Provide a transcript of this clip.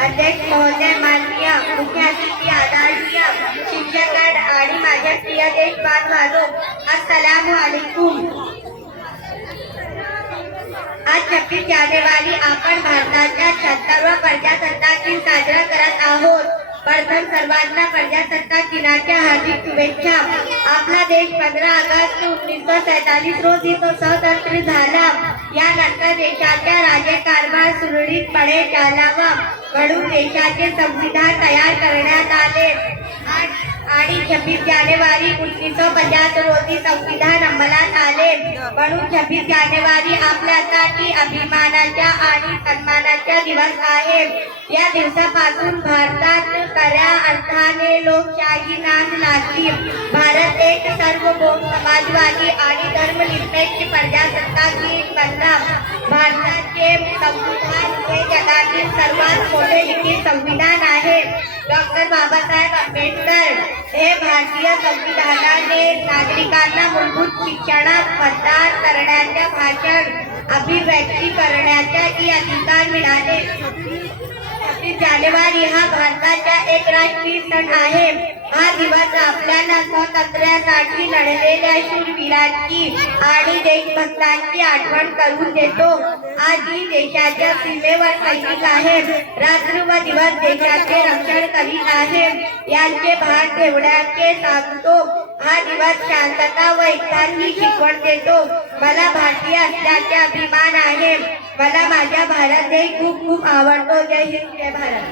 अध्यक्ष महोदय, माननीय मुख्य अतिथी, आदरणीय शिक्षक आणि माझ्या प्रिय देश बांधवांनो, अस्सलामु अलैकुम। आज 26 जानेवारी आपण भारताच्या 76व्या प्रजासत्ताक दिन साजरा करत आहोत। प्रथम सर्वांना प्रजासत्ताक दिनाच्या हार्दिक शुभेच्छा। आपला देश 15 ऑगस्ट 1947 रोजी स्वतंत्र झाला। यानंतर देशाच्या राज्यकारभार सुरळीतपणे चालावा म्हणून देशाचे संविधान तयार करण्यात आले आणि 26 जानेवारी 1975 रोजी संविधान अंमलात आले। म्हणून 26 जानेवारी आपल्यासाठी अभिमानाचा आणि सन्मानाचा दिवस आहे। या दिवसापासून भारतात खऱ्या अर्थाने लोकशाही नांद लागली। भारत एक सार्वभौम समाजवादी आणि धर्मनिरपेक्ष प्रजासत्ताक बनला। भारताचे संविधान हे जगातील सर्वात मोठे लिखित संविधान आहे। डॉक्टर बाबासाहेब आंबेडकर हे भारतीय संविधानाने नागरिकांना मूलभूत शिक्षणात मतदान करण्याच्या, भाषण अभिव्यक्ती करण्याचा अधिकार मिळाले। 26 जानेवारी हा भारताचा एक राष्ट्रीय सण आहे। हा दिवस आपल्याला स्वातंत्र्यासाठी लढलेल्या शूरवीरांची आणि देशभक्तांची आठवण करून देतो। आज ही देशाच्या सीमेवर सैनिक आहेत, रात्र व दिवस देशाचे रक्षण करीत आहेत। यांचे भान ठेवण्याचे सांगतो। हा दिवस शांतता व एकताची शिकवण देतो। मला भारतीय असल्याचे अभिमान आहे। मला माझा भारत देश खूप खूप आवडतो। जय हिंद, जय भारत।